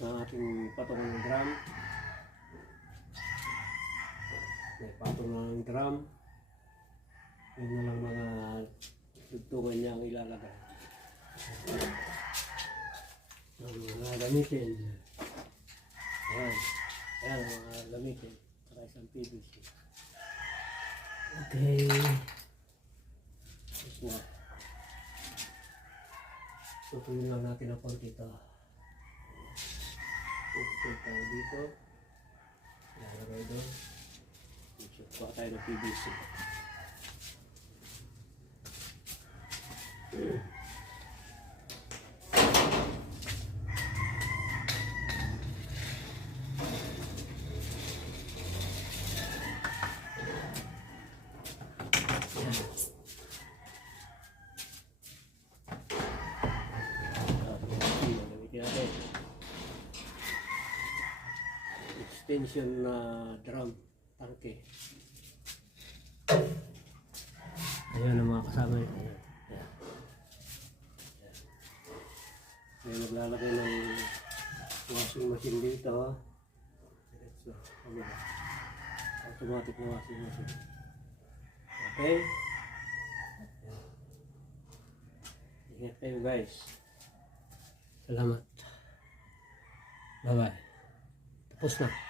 ng ating patungan ng drum. May patong ng drum. Yun na lang mga tugtungan niya ang ilalagay. Ang mga gamitin. Ayan. Ayan ang mga gamitin. Saka isang PVC. Okay. Tapos na. Tutuloy lang natin ang konti ito. Tutuloy tayo dito. Ilalagay doon. Kuha tayo ng PVC. Extension na drum tangke. Ayan ang mga kasama nito. Ayan. Ayan, naglalagay ng washing machine dito. Diretso. Automatic na washing machine. Okay. Ayan. Ingat kayo guys. Salamat. Bye bye. Tapos na.